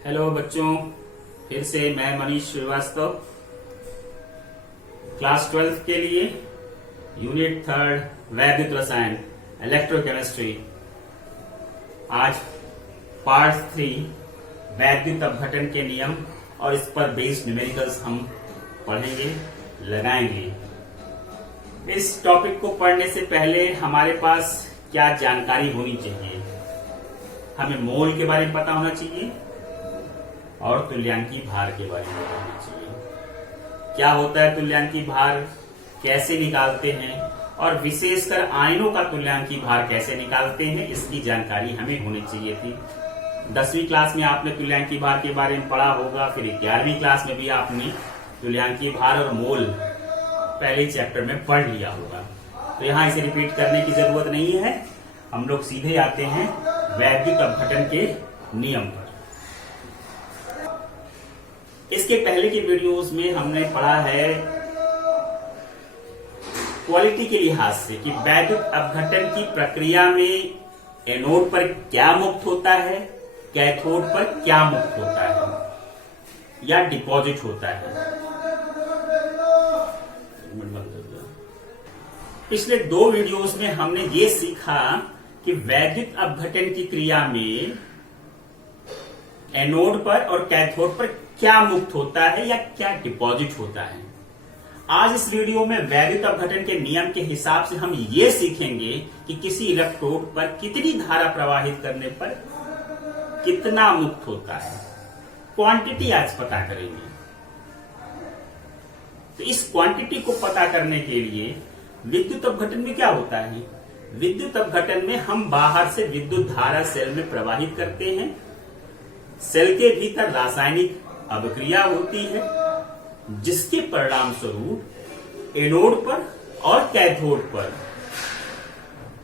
Hello बच्चों, फिर से मैं मनीष श्रीवास्तव क्लास 12 के लिए यूनिट 3 वैद्युत रसायन इलेक्ट्रोकेमिस्ट्री। आज पार्ट 3 वैद्युत अपघटन के नियम और इस पर बेस्ड न्यूमेरिकल्स हम पढ़ेंगे, लगाएंगे। इस टॉपिक को पढ़ने से पहले हमारे पास क्या जानकारी होनी चाहिए? हमें मोल के बारे में पता होना चाहिए और तुल्यांकी भार के बारे में पता होना चाहिए। क्या होता है तुल्यांकी भार, कैसे निकालते हैं, और विशेषकर आयनों का तुल्यांकी भार कैसे निकालते हैं, इसकी जानकारी हमें होनी चाहिए थी। 10वीं क्लास में आपने तुल्यांकी भार के बारे में पढ़ा होगा, फिर 11वीं क्लास में भी आपने तुल्यांकी भार और मोल पहले चैप्टर में पढ़ लिया होगा, तो यहाँ इसे रिपीट करने की जरूरत नहीं है। हम लोग सीधे आते हैं वैद्युत अपघटन के नियम पर। इसके पहले के वीडियोस में हमने पढ़ा है क्वालिटी के लिहाज से कि वैद्युत अपघटन की प्रक्रिया में एनोड पर क्या मुक्त होता है, कैथोड पर क्या मुक्त होता है या डिपॉजिट होता है। पिछले 2 वीडियोस में हमने ये सीखा कि वैद्युत अपघटन की क्रिया में एनोड पर और कैथोड पर क्या मुक्त होता है या क्या डिपॉजिट होता है। आज इस वीडियो में वैद्युत अपघटन के नियम के हिसाब से हम ये सीखेंगे कि किसी इलेक्ट्रोड पर कितनी धारा प्रवाहित करने पर कितना मुक्त होता है। क्वांटिटी आज पता करेंगे। तो इस क्वांटिटी को पता करने के लिए विद्युत अपघटन में क्या होता है? विद्युत अपघटन में हम बाहर से विद्युत धारा सेल में प्रवाहित करते हैं। सेल के भीतर रासायनिक अभिक्रिया होती है, जिसके परिणाम स्वरूप एनोड पर और कैथोड पर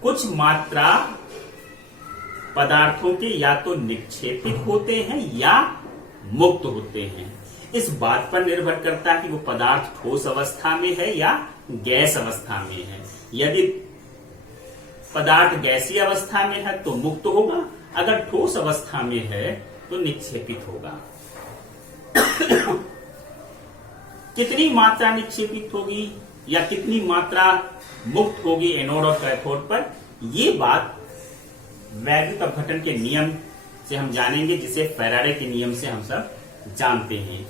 कुछ मात्रा पदार्थों के या तो निक्षेपित होते हैं या मुक्त होते हैं। इस बात पर निर्भर करता है कि वो पदार्थ ठोस अवस्था में है या गैस अवस्था में है। यदि पदार्थ गैसीय अवस्था में है तो मुक्त होगा, अगर ठोस अवस्था में है तो निक्षेपित होगा। कितनी मात्रा निक्षेपित होगी या कितनी मात्रा मुक्त होगी एनोड और कैथोड पर, ये बात वैद्युत अपघटन के नियम से हम जानेंगे, जिसे फैराडे के नियम से हम सब जानते हैं।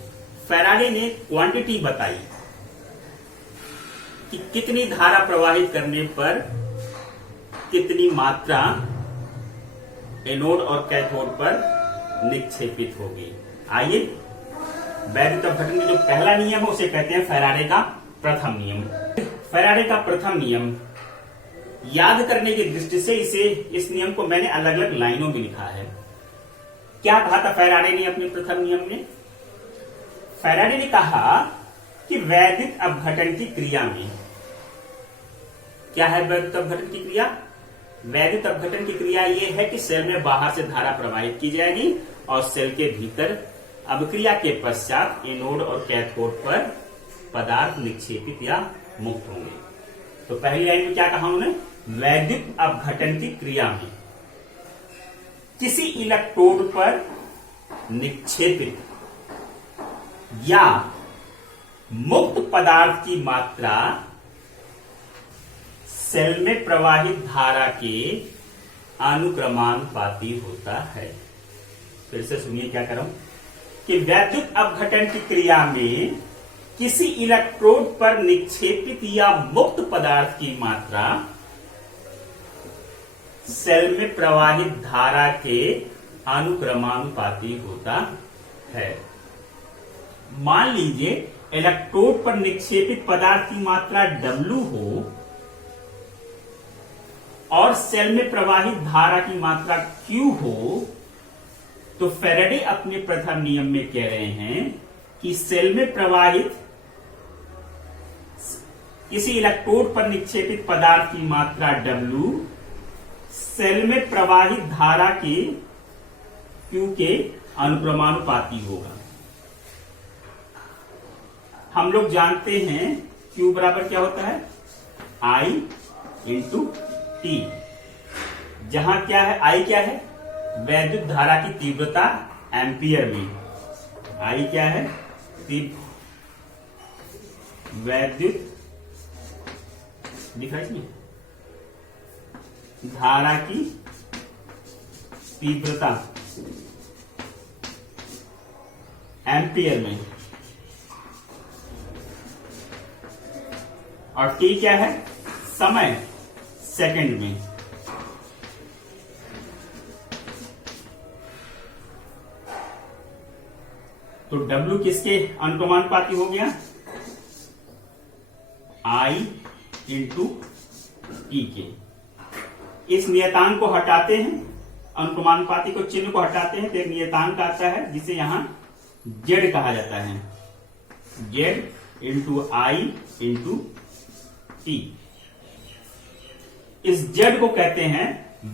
फैराडे ने क्वांटिटी बताई कि कितनी धारा प्रवाहित करने पर कितनी मात्रा एनोड और कैथोड पर निक्षेपित होगी। आइए, वैद्युत अपघटन का जो पहला नियम है उसे कहते हैं फैराडे का प्रथम नियम। फैराडे का प्रथम नियम याद करने की दृष्टि से इस नियम को मैंने अलग अलग लाइनों में लिखा है। क्या कहा था फैराडे ने अपने प्रथम नियम में? फैराडे ने कहा कि वैद्युत अपघटन की क्रिया में क्या है? वैद्युत अपघटन की क्रिया, वैद्युत अपघटन की क्रिया यह है कि सेल में बाहर से धारा प्रवाहित की जाएगी और सेल के भीतर अभिक्रिया के पश्चात एनोड और कैथोड पर पदार्थ निक्षेपित या मुक्त होंगे। तो पहली लाइन में क्या कहा उन्होंने? वैद्युत अपघटन की क्रिया में किसी इलेक्ट्रोड पर निक्षेपित या मुक्त पदार्थ की मात्रा सेल में प्रवाहित धारा के अनुक्रमानुपाती होता है। फिर से सुनिए क्या करूं कि वैद्युत अपघटन की क्रिया में किसी इलेक्ट्रोड पर निक्षेपित या मुक्त पदार्थ की मात्रा सेल में प्रवाहित धारा के अनुक्रमानुपाती होता है। मान लीजिए इलेक्ट्रोड पर निक्षेपित पदार्थ की मात्रा W हो और सेल में प्रवाहित धारा की मात्रा Q हो, तो फैराडे अपने प्रथम नियम में कह रहे हैं कि सेल में प्रवाहित किसी इलेक्ट्रोड पर निक्षेपित पदार्थ की मात्रा W सेल में प्रवाहित धारा के Q के अनुक्रमानुपाती होगा। हम लोग जानते हैं Q बराबर क्या होता है? I इंटू T, जहां क्या है? I क्या है? वैद्युत धारा की तीव्रता एम्पियर में। आई क्या है? वैद्युत दिख रहा है इसमें, धारा की तीव्रता एम्पियर में, और टी क्या है? समय, सेकंड में। तो W किसके अनुक्रमानुपाती हो गया? I इंटू टी के। इस नियतांक को हटाते हैं, अनुक्रमानुपाती को चिन्ह को हटाते हैं तो एक नियतांक आता है जिसे यहां Z कहा जाता है। Z इंटू आई इंटू टी। इस Z को कहते हैं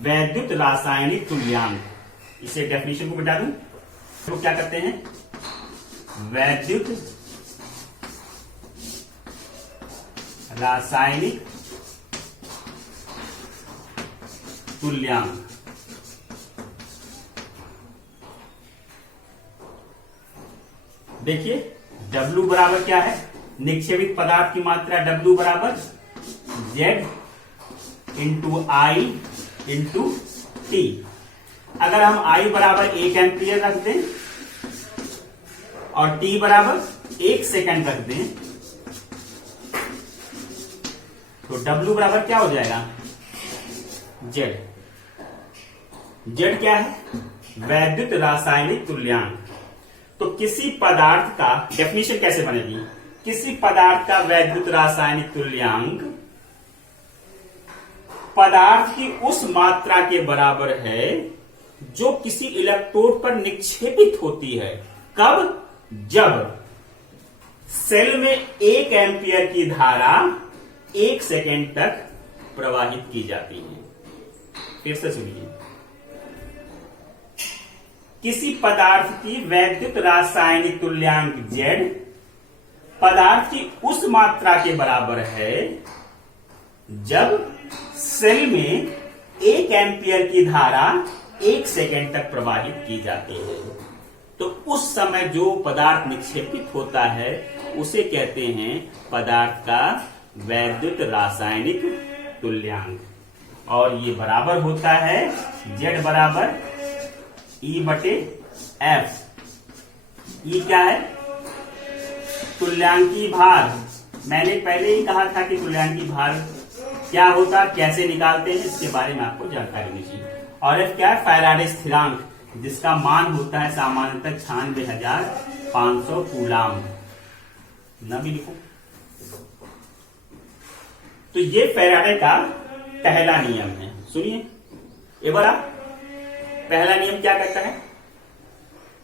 वैद्युत रासायनिक तुल्यांक। इसे डेफिनेशन को बता दूं तो क्या कहते हैं? वैद्युत रासायनिक तुल्यांक। देखिए W बराबर क्या है? निक्षेपित पदार्थ की मात्रा W बराबर Z इंटू आई इंटू टी। अगर हम I बराबर 1 एम्पियर रख दें और T बराबर 1 सेकंड रख दें तो W बराबर क्या हो जाएगा? Z। Z क्या है? वैद्युत रासायनिक तुल्यांक। तो किसी पदार्थ का डेफिनेशन कैसे बनेगी? किसी पदार्थ का वैद्युत रासायनिक तुल्यांक पदार्थ की उस मात्रा के बराबर है जो किसी इलेक्ट्रोड पर निक्षेपित होती है। कब? जब सेल में 1 एम्पियर की धारा 1 सेकेंड तक प्रवाहित की जाती है। फिर से सुनिए, किसी पदार्थ की वैद्युत रासायनिक तुल्यांक Z पदार्थ की उस मात्रा के बराबर है जब सेल में 1 एम्पियर की धारा 1 सेकेंड तक प्रवाहित की जाती है। तो उस समय जो पदार्थ निक्षेपित होता है उसे कहते हैं पदार्थ का वैद्युत रासायनिक तुल्यांक। और ये बराबर होता है Z बराबर E/F। E क्या है? तुल्यांकी भार। मैंने पहले ही कहा था कि तुल्यांकी भार क्या होता है, कैसे निकालते हैं, इसके बारे में आपको जानकारी होनी चाहिए। और F क्या है? फैराडे स्थिरांक, जिसका मान होता है सामान्यतः 96,500 कूलाम। ना भी लिखो। तो ये फैराडे का पहला नियम है। सुनिए एक बार, पहला नियम क्या कहता है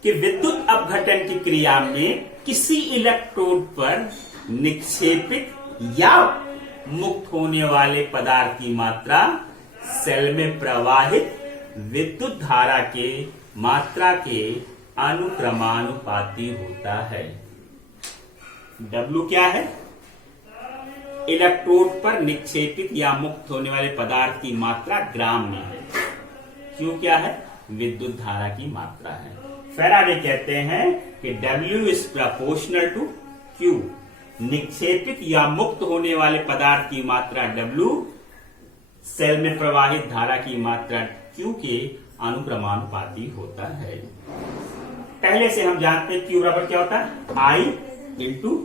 कि विद्युत अपघटन की क्रिया में किसी इलेक्ट्रोड पर निक्षेपित या मुक्त होने वाले पदार्थ की मात्रा सेल में प्रवाहित विद्युत धारा के मात्रा के अनुक्रमानुपाती होता है। W क्या है? इलेक्ट्रोड पर निक्षेपित या मुक्त होने वाले पदार्थ की मात्रा ग्राम में है। Q क्या है? विद्युत धारा की मात्रा है। फैराडे कहते हैं कि W is proportional to Q। निक्षेपित या मुक्त होने वाले पदार्थ की मात्रा W सेल में प्रवाहित धारा की मात्रा Q के अनुक्रमानुपाती होता है। पहले से हम जानते हैं Q बराबर क्या होता है? I into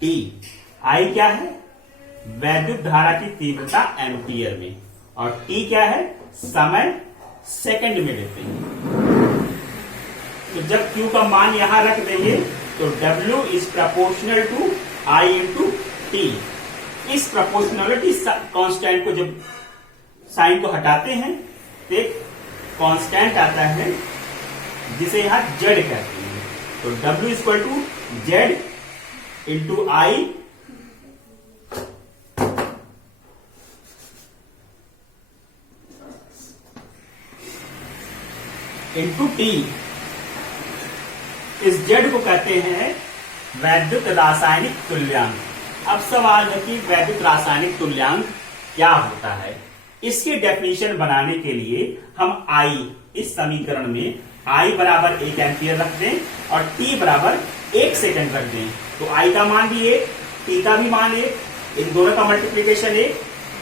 T. I क्या है? वैद्युत धारा की तीव्रता एम्पियर में, और T क्या है? समय, सेकंड में लेते हैं। तो जब Q का मान यहां रख देंगे तो W is proportional to I into T. इस प्रोपोर्शनलिटी कांस्टेंट को जब साइन को हटाते हैं तो एक कांस्टेंट आता है जिसे यहां Z कहते हैं। तो W equal to Z into I into T. इस Z को कहते हैं वैद्युत रासायनिक तुल्यांक। अब सवाल है कि वैद्युत रासायनिक तुल्यांक क्या होता है। इसकी डेफिनेशन बनाने के लिए हम I इस समीकरण में I बराबर 1 एम्पियर रख दें और t बराबर 1 सेकेंड रख दें, तो I का मान भी 1, t का भी मान 1, इन दोनों का मल्टीप्लीकेशन 1,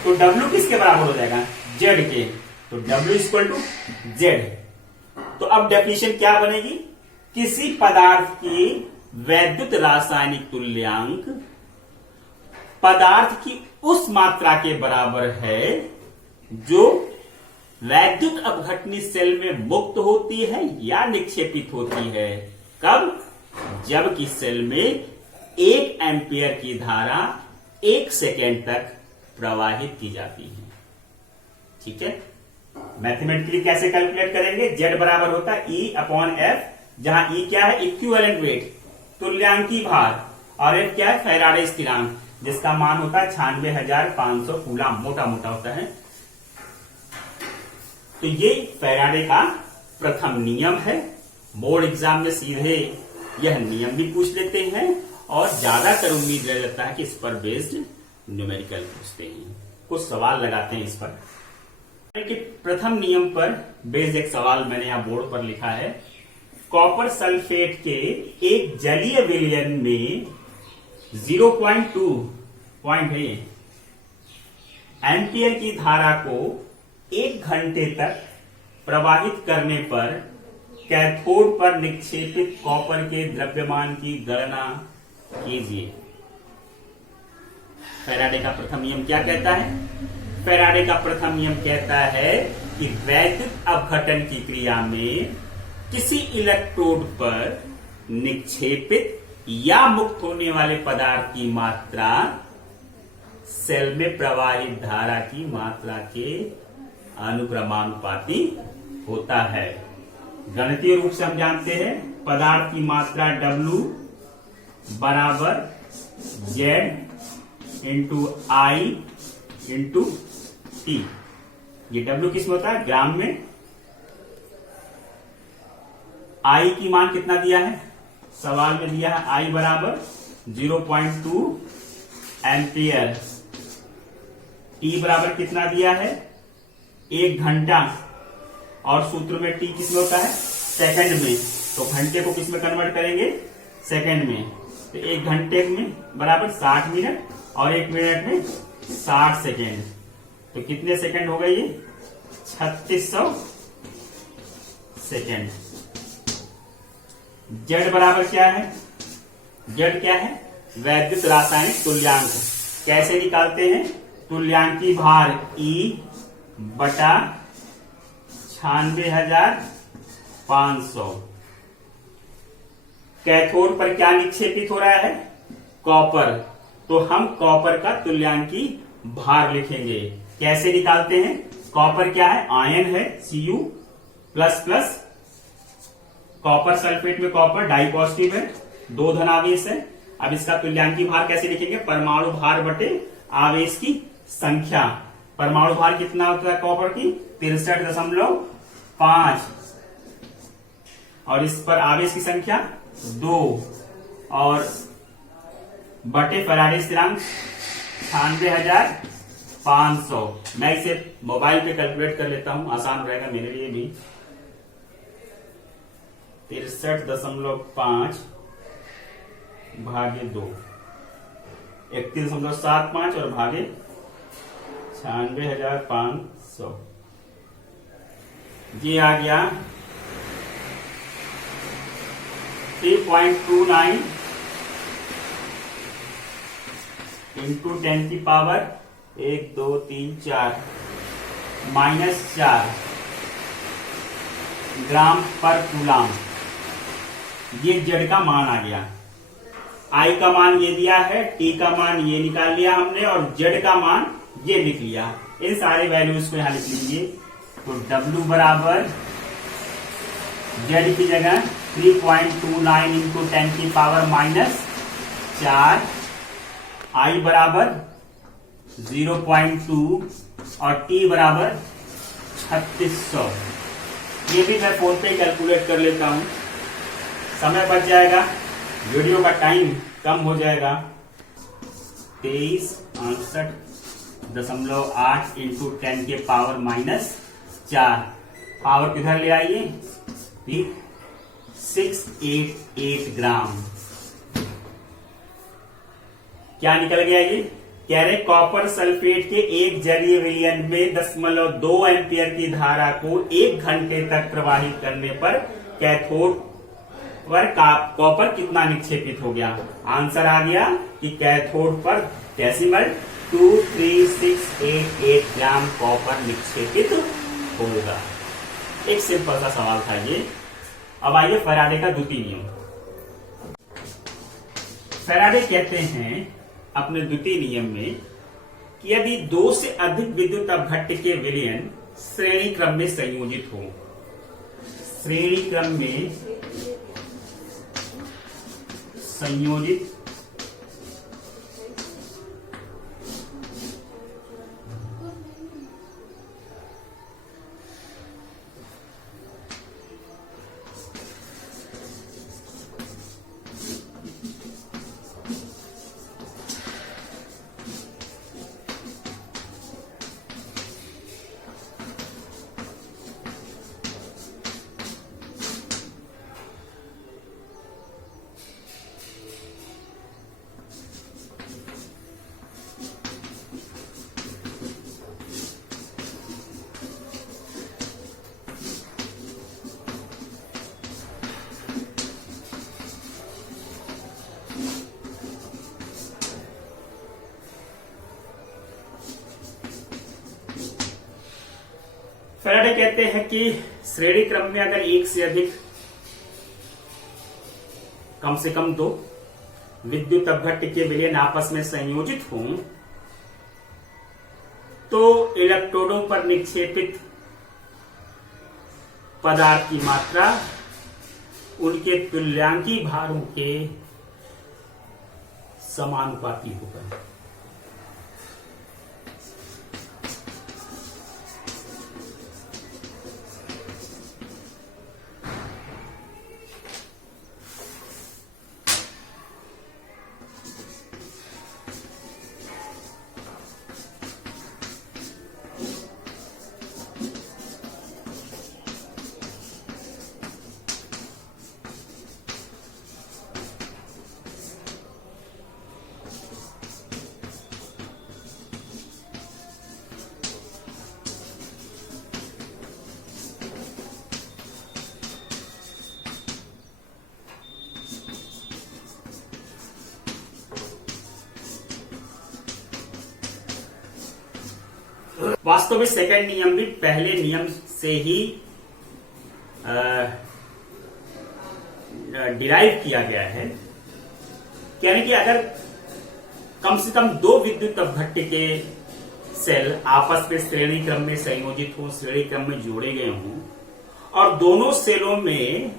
तो W किसके बराबर हो जाएगा? Z के। तो W इक्वल टू Z। तो अब डेफिनेशन क्या बनेगी? किसी पदार्थ की वैद्युत रासायनिक तुल्यांक पदार्थ की उस मात्रा के बराबर है जो वैद्युत अपघटनी सेल में मुक्त होती है या निक्षेपित होती है। कब? जबकि सेल में 1 एम्पियर की धारा 1 सेकेंड तक प्रवाहित की जाती है। ठीक है, मैथमेटिकली कैसे कैलकुलेट करेंगे? Z बराबर होता है E अपॉन F, जहां E क्या है? इक्विवेलेंट वेट, तुल्यांकी भार, और F क्या है? फैराडे स्थिरांक, जिसका मान होता है 96,500 कूलम, मोटा मोटा होता है। तो ये फैराडे का प्रथम नियम है। बोर्ड एग्जाम में सीधे यह नियम भी पूछ लेते हैं और ज्यादातर उम्मीद रह जाता है कि इस पर बेस्ड न्यूमेरिकल पूछते हैं, कुछ सवाल लगाते हैं इस पर। कि प्रथम नियम पर बेस्ड एक सवाल मैंने यहां बोर्ड पर लिखा है। कॉपर सल्फेट के एक जलीय विलयन में 0.2 पॉइंट है एम्पियर की धारा को 1 घंटे तक प्रवाहित करने पर कैथोड पर निक्षेपित कॉपर के द्रव्यमान की गणना कीजिए। फैराडे का प्रथम नियम क्या कहता है? फैराडे का प्रथम नियम कहता है कि वैद्युत अपघटन की क्रिया में किसी इलेक्ट्रोड पर निक्षेपित या मुक्त होने वाले पदार्थ की मात्रा सेल में प्रवाहित धारा की मात्रा के अनुक्रमानुपाती होता है। गणितीय रूप से हम जानते हैं पदार्थ की मात्रा W बराबर Z into I into T। ये W किसमें होता है? ग्राम में। I की मान कितना दिया है? सवाल में दिया है I बराबर 0.2 एम्पियर। T बराबर कितना दिया है? 1 घंटा, और सूत्र में T किसमें होता है? सेकंड में, तो घंटे को किसमें कन्वर्ट करेंगे? सेकंड में। तो 1 घंटे में बराबर 60 मिनट और 1 मिनट में 60 सेकेंड। तो कितने सेकंड हो गए ये? 3600 सेकेंड। Z बराबर क्या है? Z क्या है? वैद्युत रासायनिक तुल्यांक। कैसे निकालते हैं? तुल्यांकी भार E बटा 96,500। कैथोड पर क्या निक्षेपित हो रहा है? कॉपर। तो हम कॉपर का तुल्यांकी भार लिखेंगे। कैसे निकालते हैं? कॉपर क्या है? आयन है, Cu plus plus. Copper sulphate में कॉपर डाई पॉजिटिव है, 2 धनावेश है। अब इसका तुल्यांकी भार कैसे लिखेंगे? परमाणु भार बटे आवेश की संख्या। परमाणु भार कितना होता है कॉपर की? 63.5, और इस पर आवेश की संख्या 2, और बटे फैराडे स्थिरांक 96,500। मैं इसे मोबाइल पे कैलकुलेट कर लेता हूं, आसान रहेगा मेरे लिए भी। 63.5 भागे 2, 31.75, और भागे 96,500। ये आ गया 3.29 इंटू 10 की पावर 1 2 3 4 -4 ग्राम पर कूलम। ये Z का मान आ गया। I का मान ये दिया है, T का मान ये निकाल लिया हमने, और Z का मान ये लिख लिया। इन सारे वैल्यूज को यहां लिख लीजिए। तो W बराबर Z की जगह 3.29 इंटू 10 की पावर -4, I बराबर 0.2 और T बराबर 3600। ये भी मैं फोन पे कैलकुलेट कर लेता हूं, समय बच जाएगा, वीडियो का टाइम कम हो जाएगा। 2368 इंटू 10 के पावर -4। पावर किधर ले आइए? 688 ग्राम। क्या निकल गया ये? कह रहे कॉपर सल्फेट के 1 जलीय विलयन में 0.2 एम्पियर की धारा को 1 घंटे तक प्रवाहित करने पर कैथोड पर कॉपर कितना निक्षेपित हो गया? आंसर आ गया कि कैथोड पर डेसिमल 23688 ग्राम कॉपर निक्षेपित होगा। एक सिंपल सा सवाल था ये। अब आइए फैराडे का द्वितीय नियम। फैराडे कहते हैं अपने द्वितीय नियम में कि यदि 2 से अधिक विद्युत अपघट्य के विलयन श्रेणी क्रम में संयोजित हो, श्रेणी क्रम में संयोजित फैराडे कहते हैं कि श्रेणी क्रम में अगर एक से अधिक कम से कम 2 विद्युत अपघट्य के विलयन आपस में संयोजित हों तो इलेक्ट्रोडों पर निक्षेपित पदार्थ की मात्रा उनके तुल्यांकी भारों के समानुपाती होगा। वास्तव में सेकंड नियम भी पहले नियम से ही डिराइव किया गया है। यानी कि अगर कम से कम 2 विद्युत अपघट्य के सेल आपस में श्रेणी क्रम में संयोजित हो, श्रेणी क्रम में जोड़े गए हों और दोनों सेलों में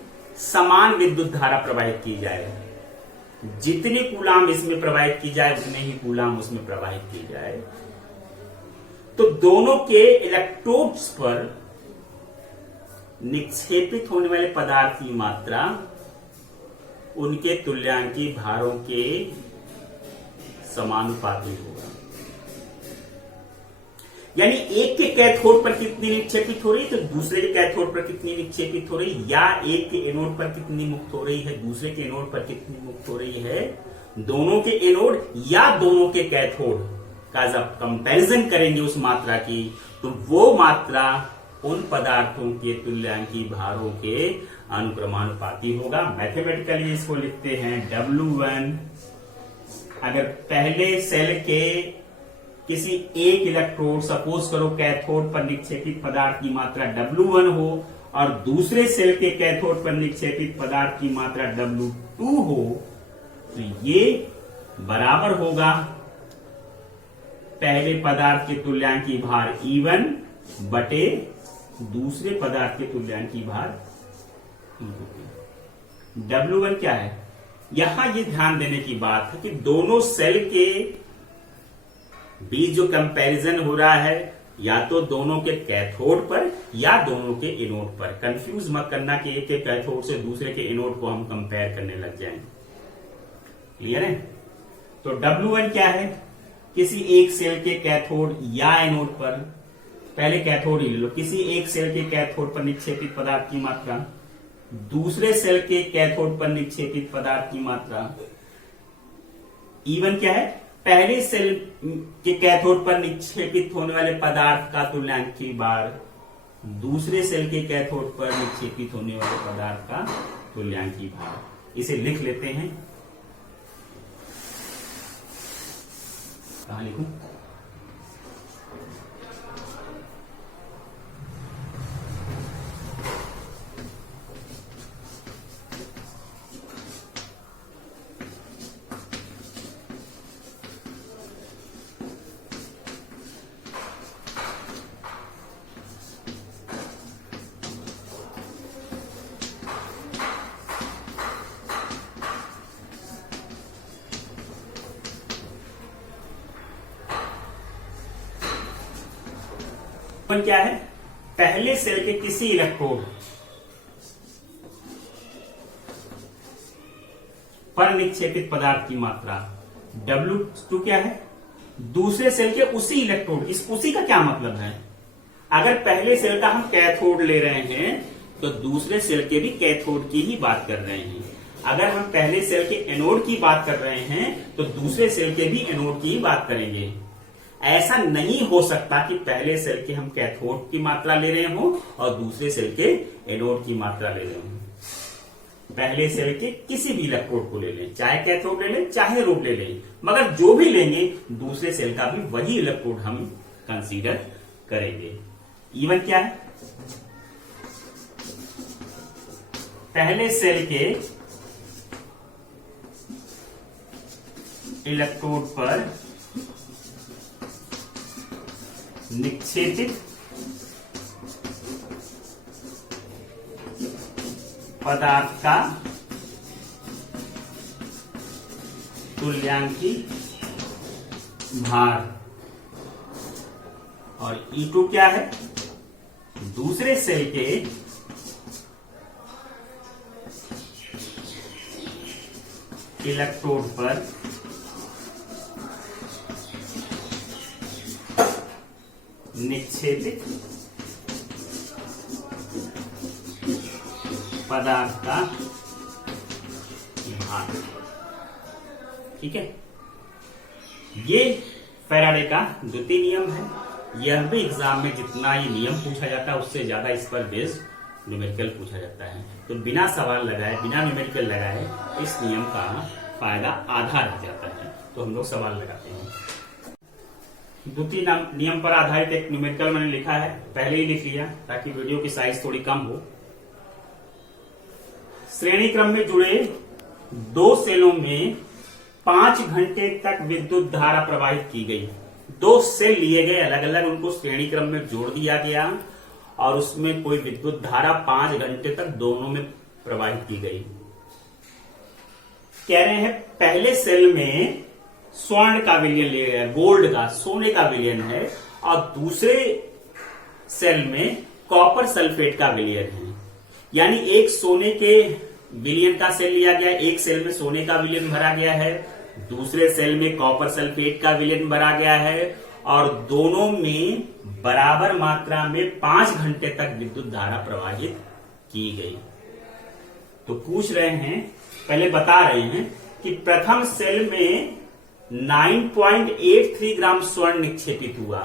समान विद्युत धारा प्रवाहित की जाए, जितनी कूलाम इसमें प्रवाहित की जाए उतने ही कूलाम उसमें प्रवाहित की जाए, तो दोनों के इलेक्ट्रोड्स पर निक्षेपित होने वाले पदार्थ की मात्रा उनके तुल्यांकी भारों के समानुपाती होगा। यानी एक के कैथोड पर कितनी निक्षेपित हो रही है तो दूसरे के कैथोड पर कितनी निक्षेपित हो रही है, या एक के एनोड पर कितनी मुक्त हो रही है दूसरे के एनोड पर कितनी मुक्त हो रही है, दोनों के एनोड या दोनों के कैथोड का जब कंपैरिजन करेंगे उस मात्रा की तो वो मात्रा उन पदार्थों के तुल्यांकी भारों के अनुक्रमानुपाती होगा। मैथमेटिकली इसको लिखते हैं W1। अगर पहले सेल के किसी एक इलेक्ट्रोड, सपोज करो कैथोड पर निक्षेपित पदार्थ की मात्रा W1 हो और दूसरे सेल के कैथोड पर निक्षेपित पदार्थ की मात्रा W2 हो, तो ये बराबर होगा पहले पदार्थ के तुल्यांकी भार E1 बटे दूसरे पदार्थ के तुल्यांकी भार E2। W1 क्या है? यहां ये ध्यान देने की बात है कि दोनों सेल के बीच जो कंपैरिजन हो रहा है या तो दोनों के कैथोड पर या दोनों के एनोड पर। कंफ्यूज मत करना कि एक के कैथोड से दूसरे के एनोड को हम कंपेयर करने लग जाएं। क्लियर है? तो W1 क्या है? किसी एक सेल के कैथोड या एनोड पर, पहले कैथोड ही ले लो, किसी एक सेल के कैथोड पर निक्षेपित पदार्थ की मात्रा दूसरे सेल के कैथोड पर निक्षेपित पदार्थ की मात्रा। E1 क्या है? पहले सेल के कैथोड पर निक्षेपित होने वाले पदार्थ का तुल्यांकी भार दूसरे सेल के कैथोड पर निक्षेपित होने वाले पदार्थ का तुल्यांकी भार। इसे लिख लेते हैं। कहां लिखूं? क्या है? पहले सेल के किसी इलेक्ट्रोड पर निक्षेपित पदार्थ की मात्रा। W2 क्या है? दूसरे सेल के उसी इलेक्ट्रोड। उसी का क्या मतलब है? अगर पहले सेल का हम कैथोड ले रहे हैं तो दूसरे सेल के भी कैथोड की ही बात कर रहे हैं। अगर हम पहले सेल के एनोड की बात कर रहे हैं तो दूसरे सेल के भी एनोड की ही बात करेंगे। ऐसा नहीं हो सकता कि पहले सेल के हम कैथोड की मात्रा ले रहे हो और दूसरे सेल के एनोड की मात्रा ले रहे हो। पहले सेल के किसी भी इलेक्ट्रोड को ले लें, चाहे कैथोड ले लें चाहे एनोड ले लें, मगर जो भी लेंगे दूसरे सेल का भी वही इलेक्ट्रोड हम कंसीडर करेंगे। E1 क्या है? पहले सेल के इलेक्ट्रोड पर निक्षेपित पदार्थ का तुल्यांकी भार। और E2 क्या है? दूसरे सेल के इलेक्ट्रोड पर निक्षेपित पदार्थ का भार। ठीक है, ये फैराडे का द्वितीय नियम है। यह भी एग्जाम में जितना ये नियम पूछा जाता है उससे ज्यादा इस पर बेस्ड न्यूमेरिकल पूछा जाता है। तो बिना सवाल लगाए, बिना न्यूमेरिकल लगाए इस नियम का फायदा आधा रह जाता है। तो हम लोग सवाल लगाते हैं। द्वितीय नियम पर आधारित एक न्यूमेरिकल मैंने लिखा है, पहले ही लिख लिया ताकि वीडियो की साइज थोड़ी कम हो। श्रेणी क्रम में जुड़े दो सेलों में 5 घंटे तक विद्युत धारा प्रवाहित की गई। दो सेल लिए गए अलग अलग, उनको श्रेणी क्रम में जोड़ दिया गया और उसमें कोई विद्युत धारा 5 घंटे तक दोनों में प्रवाहित की गई। कह रहे हैं पहले सेल में स्वर्ण का विलयन लिया गया, गोल्ड का, सोने का विलयन है, और दूसरे सेल में कॉपर सल्फेट का विलयन है। यानी एक सोने के विलयन का सेल लिया गया, एक सेल में सोने का विलयन भरा गया है, दूसरे सेल में कॉपर सल्फेट का विलयन भरा गया है, और दोनों में बराबर मात्रा में 5 घंटे तक विद्युत धारा प्रवाहित की गई। तो पूछ रहे हैं, पहले बता रहे हैं कि प्रथम सेल में 9.83 ग्राम स्वर्ण निक्षेपित हुआ,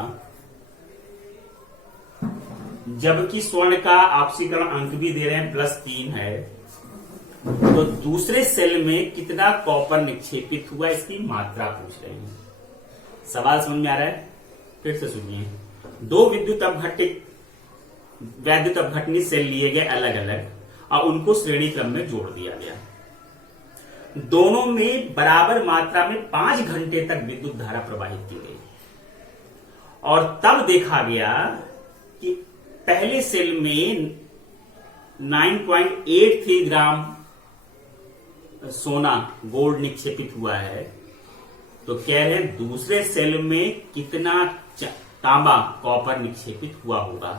जबकि स्वर्ण का ऑक्सीकरण अंक भी दे रहे हैं +3 है। तो दूसरे सेल में कितना कॉपर निक्षेपित हुआ, इसकी मात्रा पूछ रहे हैं। सवाल समझ में आ रहा है? फिर से सुनिए। दो वैद्युत अपघटनी सेल लिए गए अलग अलग और उनको श्रेणी क्रम में जोड़ दिया गया। दोनों में बराबर मात्रा में 5 घंटे तक विद्युत धारा प्रवाहित की गई और तब देखा गया कि पहले सेल में 9.83 ग्राम सोना, गोल्ड निक्षेपित हुआ है। तो कह रहे हैं दूसरे सेल में कितना तांबा, कॉपर निक्षेपित हुआ होगा।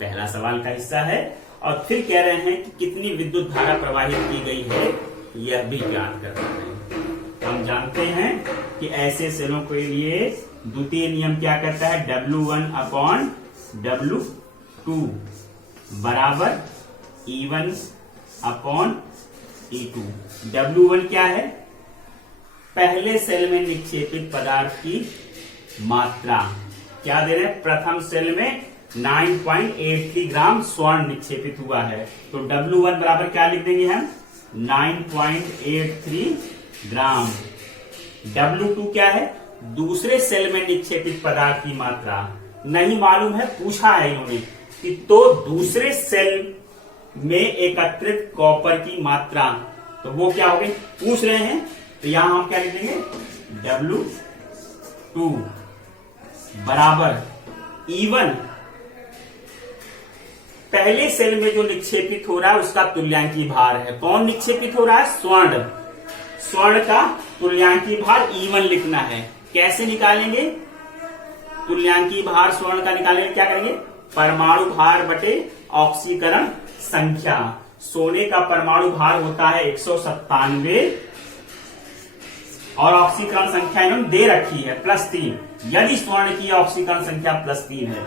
पहला सवाल का हिस्सा है। और फिर कह रहे हैं कि कितनी विद्युत धारा प्रवाहित की गई है, यह भी ज्ञात कर रहे हैं। हम जानते हैं कि ऐसे सेलों के लिए द्वितीय नियम क्या कहता है? W1/W2 बराबर E1 अपॉन E2। W1 क्या है? पहले सेल में निक्षेपित पदार्थ की मात्रा। क्या दे रहे हैं? प्रथम सेल में 9.83 ग्राम स्वर्ण निक्षेपित हुआ है, तो W1 बराबर क्या लिख देंगे हम? 9.83 ग्राम। W2 क्या है? दूसरे सेल में निक्षेपित पदार्थ की मात्रा। नहीं मालूम है, पूछा है इन्होंने कि तो दूसरे सेल में एकत्रित कॉपर की मात्रा, तो वो क्या हो गई? पूछ रहे हैं, तो यहां हम क्या लिख देंगे? W2 बराबर E1 पहले सेल में जो निक्षेपित हो रहा है उसका तुल्यांकी भार है। कौन निक्षेपित हो रहा है? स्वर्ण। स्वर्ण का तुल्यांकी भार E1 लिखना है। कैसे निकालेंगे तुल्यांकी भार स्वर्ण का? निकालेंगे, क्या करेंगे? परमाणु भार बटे ऑक्सीकरण संख्या। सोने का परमाणु भार होता है 197 और ऑक्सीकरण संख्या इन्होंने दे रखी है +3। यदि स्वर्ण की ऑक्सीकरण संख्या +3 है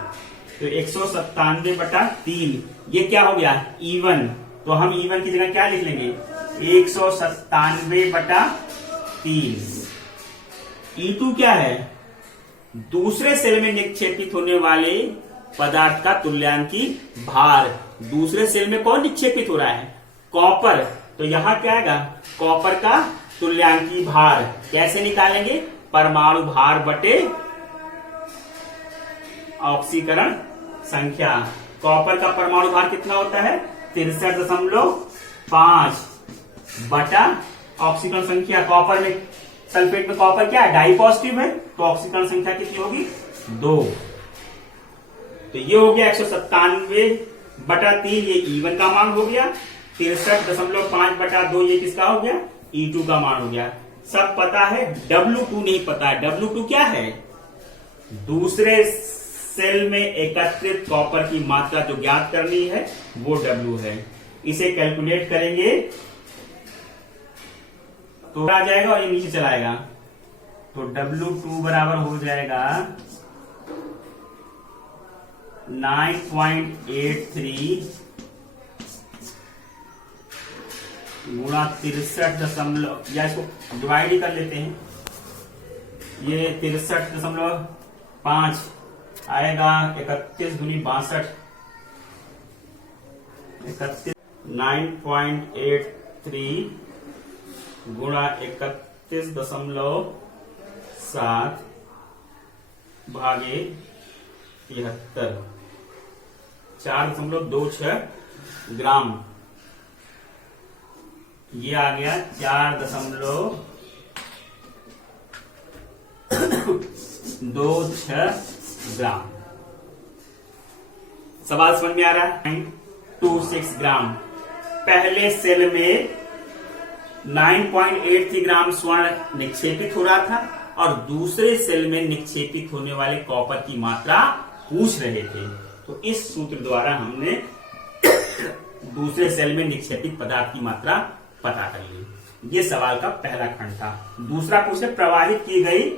तो 197/3 ये क्या हो गया? E1। तो हम E1 की जगह क्या लिख लेंगे? 197/3। E2 क्या है? दूसरे सेल में निक्षेपित होने वाले पदार्थ का तुल्यांकी भार। दूसरे सेल में कौन निक्षेपित हो रहा है? कॉपर। तो यहां क्या आएगा? कॉपर का तुल्यांकी भार। कैसे निकालेंगे? परमाणु भार बटे ऑक्सीकरण संख्या। कॉपर का परमाणु भार कितना होता है? 63.5 बटा ऑक्सीकरण संख्या। कॉपर में, सल्फेट में कॉपर क्या है? डाई पॉजिटिव है, तो ऑक्सीकरण संख्या कितनी होगी? 2। तो ये हो गया 197/3, ये E1 का मान हो गया। 63.5/2 ये किसका हो गया? E2 का मान हो गया। सब पता है, W2 नहीं पता है। W2 क्या है? दूसरे सेल में एकत्रित कॉपर की मात्रा जो ज्ञात करनी है वो W है। इसे कैलकुलेट करेंगे तो आ जाएगा और ये नीचे चलाएगा, तो W2 बराबर हो जाएगा 9.83 गुणा 63 या इसको डिवाइड ही कर लेते हैं। ये 63.5 आएगा 31 दूनी 62। 9.83 गुणा 31.7 भागे 73, 4.26 ग्राम। ये आ गया 4.26 ग्राम। सवाल समझ में आ रहा है? 9.26 ग्राम। पहले सेल में 9.83 ग्राम स्वर्ण निक्षेपित हो रहा था और दूसरे सेल में निक्षेपित होने वाले कॉपर की मात्रा पूछ रहे थे। तो इस सूत्र द्वारा हमने दूसरे सेल में निक्षेपित पदार्थ की मात्रा पता कर ली। ये सवाल का पहला खंड था। दूसरा पूछे प्रवाहित की गई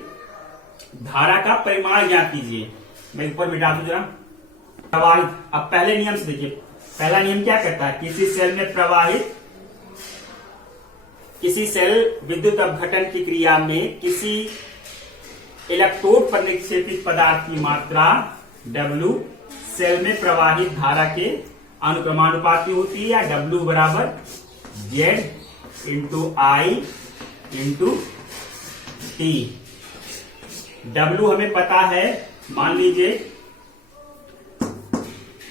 धारा का परिमाण ज्ञात कीजिए। मैं ऊपर मिटा दूं जरा। प्रवाहित, अब पहले नियम से देखिए। पहला नियम क्या कहता है? किसी सेल विद्युत अपघटन की क्रिया में किसी इलेक्ट्रोड पर निक्षेपित पदार्थ की मात्रा W सेल में प्रवाहित धारा के अनुक्रमानुपाती होती है, या W बराबर Z into I into T। W हमें पता है, मान लीजिए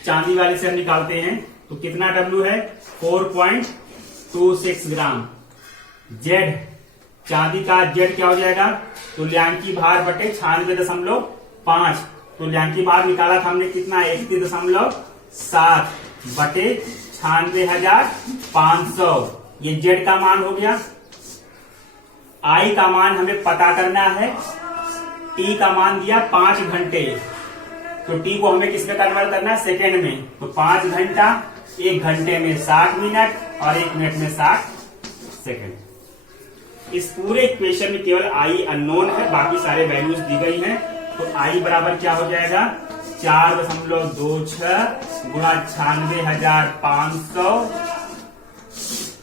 चांदी वाली से हम निकालते हैं तो कितना W है? 4.26 ग्राम। Z, चांदी का Z क्या हो जाएगा? तुल्यांकी भार बटे 96.5। तुल्यांकी भार निकाला था हमने कितना? 31.7 बटे 96,500। ये Z का मान हो गया। I का मान हमें पता करना है। T का मान दिया 5 घंटे, तो T को हमें किस में कन्वर्ट करना है? सेकेंड में। तो 5 घंटा, 1 घंटे में 60 मिनट और 1 मिनट में 60 सेकेंड। इस पूरे इक्वेशन में केवल I अननोन है, बाकी सारे वैल्यूज दी गई हैं। तो I बराबर क्या हो जाएगा? 4.26 गुणा 96,500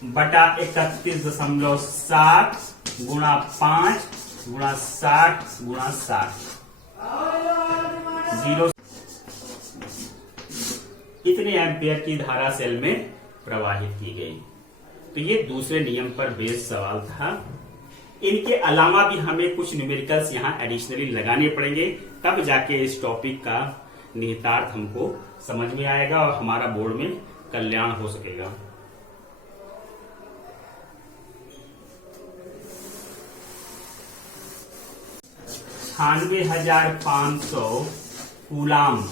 बटा 31.7 गुणा 5 गुणा 60 गुणा 60 0 इतने एम्पियर की धारा सेल में प्रवाहित की गई। तो ये दूसरे नियम पर बेस्ड सवाल था। इनके अलावा भी हमें कुछ न्यूमेरिकल्स यहाँ एडिशनली लगाने पड़ेंगे, तब जाके इस टॉपिक का निहितार्थ हमको समझ में आएगा और हमारा बोर्ड में कल्याण हो सकेगा। $96,500 कूलाम।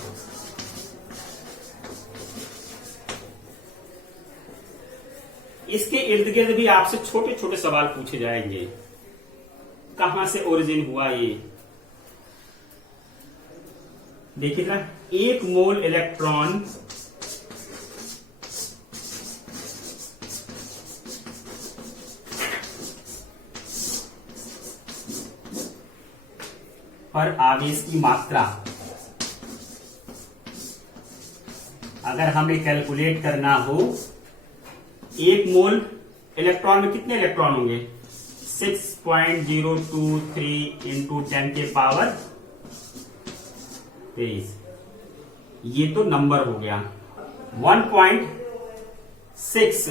इसके इर्द गिर्द भी आपसे छोटे छोटे सवाल पूछे जाएंगे। कहां से ओरिजिन हुआ ये देखिएगा। 1 मोल इलेक्ट्रॉन पर आवेश की मात्रा अगर हमें कैलकुलेट करना हो, 1 मोल इलेक्ट्रॉन में कितने इलेक्ट्रॉन होंगे? 6.023 इंटू 10 के पावर 23। ये तो नंबर हो गया। 1.6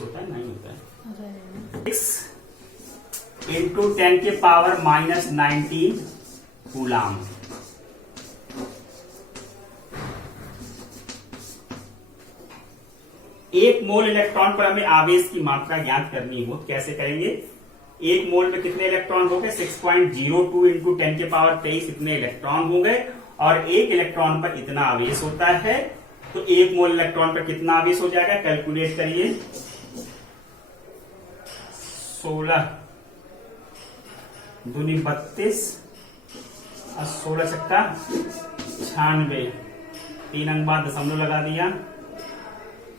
होता है, 9 होता है। 6 इंटू 10 के पावर -19 कूलाम। एक मोल इलेक्ट्रॉन पर हमें आवेश की मात्रा ज्ञात करनी हो, कैसे करेंगे? 1 मोल में कितने इलेक्ट्रॉन हो गए? 6.02 इंटू 10 के पावर 23 इतने इलेक्ट्रॉन हो गए, और 1 इलेक्ट्रॉन पर इतना आवेश होता है। तो 1 मोल इलेक्ट्रॉन पर कितना आवेश हो जाएगा? कैलकुलेट करिए। 16 दूनी 32 और 16 छक्का 96, 3 अंक बाद दशमलव लगा दिया।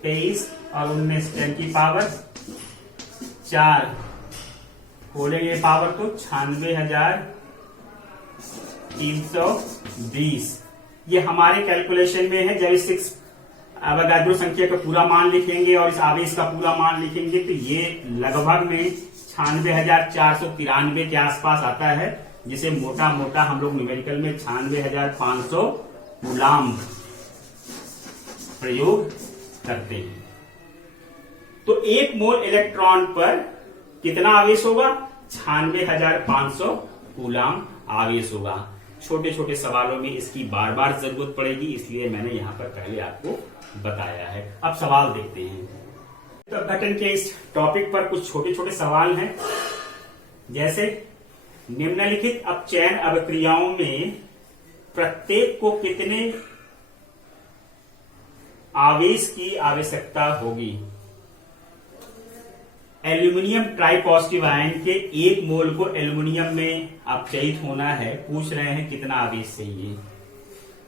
23 और 19 10 की पावर 4 खोलेंगे पावर तो 96,320। ये हमारे कैलकुलेशन में है। जब इस 6 अवोगाद्रो संख्या का पूरा मान लिखेंगे और इस आवेश का पूरा मान लिखेंगे तो ये लगभग में 96,493 के आसपास आता है, जिसे मोटा मोटा हम लोग न्यूमेरिकल में 96,500 कूलाम प्रयोग करते हैं। तो 1 मोल इलेक्ट्रॉन पर कितना आवेश होगा? 96,500 कूलाम आवेश होगा। छोटे छोटे सवालों में इसकी बार बार जरूरत पड़ेगी, इसलिए मैंने यहां पर पहले आपको बताया है। अब सवाल देखते हैं। तो घटन के इस टॉपिक पर कुछ छोटे छोटे सवाल हैं, जैसे निम्नलिखित अपचयन अभिक्रियाओं में प्रत्येक को कितने आवेश की आवश्यकता होगी? एल्यूमिनियम ट्राइपॉजिटिव आयन के 1 मोल को एल्यूमिनियम में अपचयित होना है, पूछ रहे हैं कितना आवेश चाहिए।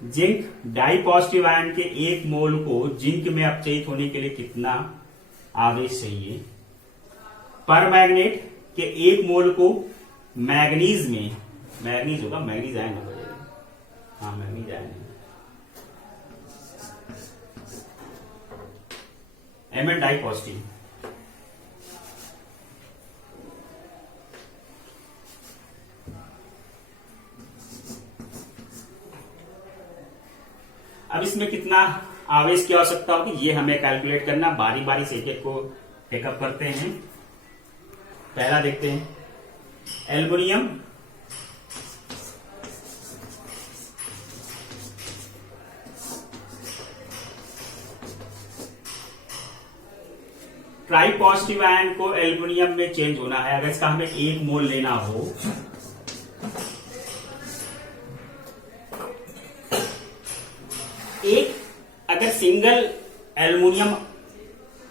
जिंक डाइपॉजिटिव आयन के 1 मोल को जिंक में अपचयित होने के लिए कितना आवेश चाहिए? परमैग्नेट के 1 मोल को मैग्नीज में, मैग्नीज होगा, मैग्नीज आयन होगा, हाँ मैग्नीज आयन है, Mn डाइपॉजिटिव। अब इसमें कितना आवेश की आवश्यकता होगी ये हमें कैलकुलेट करना। बारी बारी से एक को टेकअप करते हैं। पहला देखते हैं, एल्युमिनियम ट्राइपॉजिटिव आयन को एल्युमिनियम में चेंज होना है। अगर इसका हमें 1 मोल लेना हो, अगर सिंगल एल्युमिनियम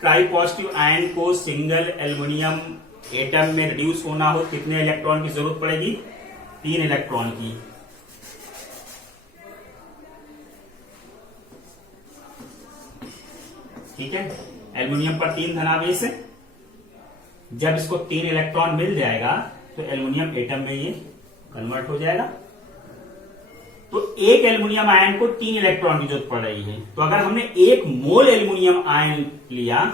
ट्राइपॉजिटिव आयन को सिंगल एल्युमिनियम एटम में रिड्यूस होना हो, कितने इलेक्ट्रॉन की जरूरत पड़ेगी? 3 इलेक्ट्रॉन की। ठीक है, एल्युमिनियम पर 3 धनावेश है। जब इसको 3 इलेक्ट्रॉन मिल जाएगा तो एल्युमिनियम एटम में ये कन्वर्ट हो जाएगा। तो एक एल्युमिनियम आयन को 3 इलेक्ट्रॉन की जरूरत पड़ रही है। तो अगर हमने 1 मोल एल्युमिनियम आयन लिया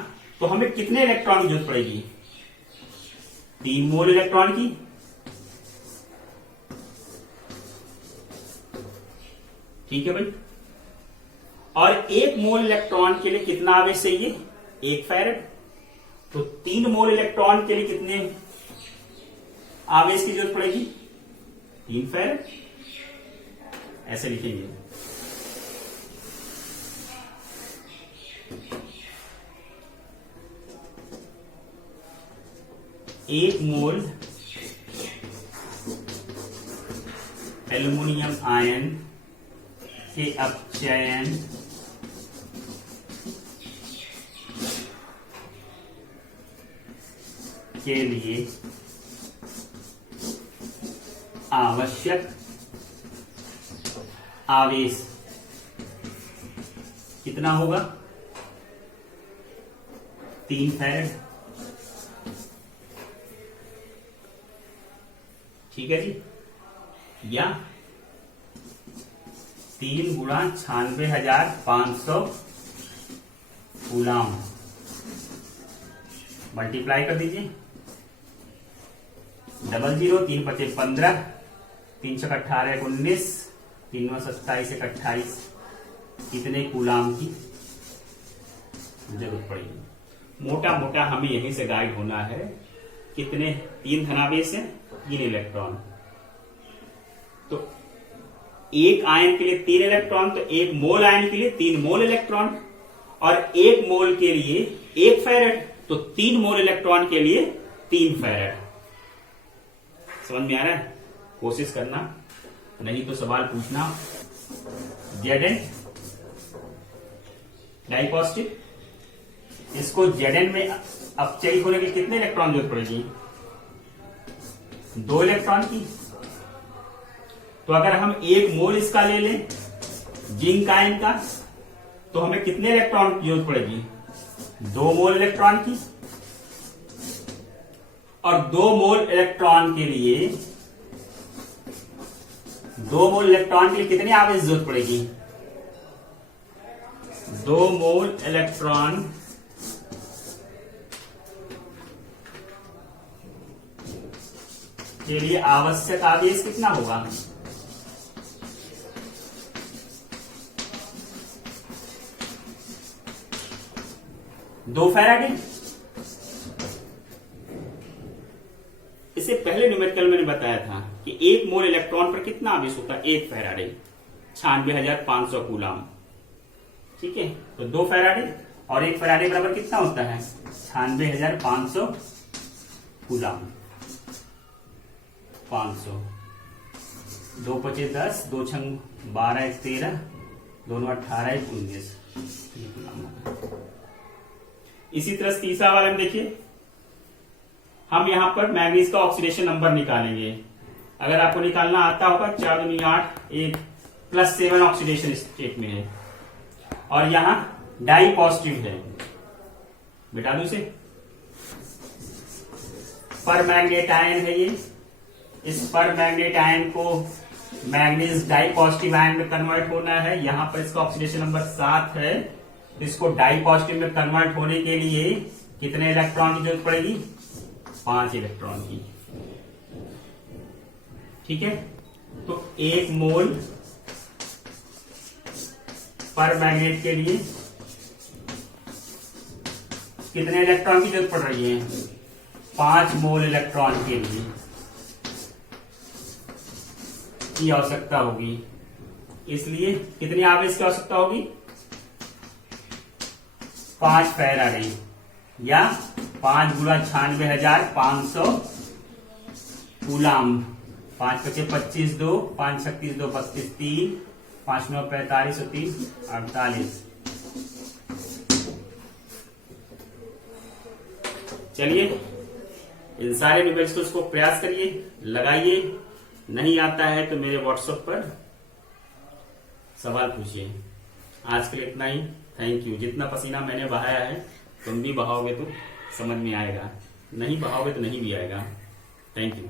तो हमें कितने इलेक्ट्रॉन की जरूरत पड़ेगी? 3 मोल इलेक्ट्रॉन की। ठीक है भाई। और 1 मोल इलेक्ट्रॉन के लिए कितना आवेश चाहिए? 1 फैरेड। तो 3 मोल इलेक्ट्रॉन के लिए कितने आवेश की जरूरत पड़ेगी? 3 फैरेड। ऐसे लिखेंगे। एक मोल एल्युमिनियम आयन के अपचयन के लिए आवश्यक आवेश कितना होगा? 3 फैरेड। ठीक है जी। या 3 गुणा 96,500 कूलाम। मल्टीप्लाई कर दीजिए। 00 3 पचे 15, 3 छक 18 19, 3 9 27 1 28। कितने कूलाम की जरूरत पड़ेगी? मोटा मोटा हमें यहीं से गाइड होना है। कितने? 3 धनावेश है, 3 इलेक्ट्रॉन। तो एक आयन के लिए 3 इलेक्ट्रॉन, तो 1 मोल आयन के लिए 3 मोल इलेक्ट्रॉन, और 1 मोल के लिए 1 फैरेड, तो 3 मोल इलेक्ट्रॉन के लिए 3 फैरेड। समझ में आ रहा है? कोशिश करना, नहीं तो सवाल पूछना। Zn डाई पॉजिटिव, इसको Zn में अपचयित होने के कितने इलेक्ट्रॉन जरूरत पड़ेगी? 2 इलेक्ट्रॉन की। तो अगर हम 1 मोल इसका ले लें जिंक आयन का, तो हमें कितने इलेक्ट्रॉन की जरूरत पड़ेगी? 2 मोल इलेक्ट्रॉन की। और 2 मोल इलेक्ट्रॉन के लिए 2 मोल इलेक्ट्रॉन के लिए कितने आवेश की जरूरत पड़ेगी? 2 मोल इलेक्ट्रॉन के लिए आवश्यक आवेश कितना होगा? 2 फैराडे। इससे पहले न्यूमेरिकल मैंने बताया था कि 1 मोल इलेक्ट्रॉन पर कितना आवेश होता है? 1 फैराडे, 96,500 कूलाम। ठीक है। तो 2 फैराडे और 1 फैराडे बराबर कितना होता है? 96,500 कूलाम। 500, 2 पचे 10, 2 छंग 12 1 13, दोनों 18 1 19। इसी तरह तीसरा वाला में देखिए, हम यहां पर मैग्नीज का ऑक्सीडेशन नंबर निकालेंगे। अगर आपको निकालना आता होगा, 4 दूनी 8, 1 +7 ऑक्सीडेशन स्टेट में है, और यहां डाई पॉजिटिव है। मिटा दू इसे। पर मैग्नेट आयन है ये। इस पर मैग्नेट आयन को मैग्नीज डाई पॉजिटिव आयन में कन्वर्ट होना है। यहां पर इसका ऑक्सीडेशन नंबर 7 है। इसको डाई पॉजिटिव में कन्वर्ट होने के लिए कितने इलेक्ट्रॉन की जरूरत पड़ेगी? 5 इलेक्ट्रॉन की। ठीक है। तो 1 मोल पर मैग्नेट के लिए कितने इलेक्ट्रॉन की जरूरत पड़ रही है? 5 मोल इलेक्ट्रॉन के लिए की आवश्यकता होगी। इसलिए कितनी आवेश की आवश्यकता होगी? 5 फैराडे, या 5 गुणा 96,500 कूलाम। 5 पचे 25, 2 5 36 2 32 3 5 9 45 और 3 48। चलिए, इन सारे न्यूमेरिकल्स को प्रयास करिए, लगाइए। नहीं आता है तो मेरे व्हाट्सएप पर सवाल पूछिए। आज के लिए इतना ही। Thank you. जितना पसीना मैंने बहाया है, तुम भी बहाओगे तो समझ में आएगा, नहीं बहाओगे तो नहीं भी आएगा। Thank you.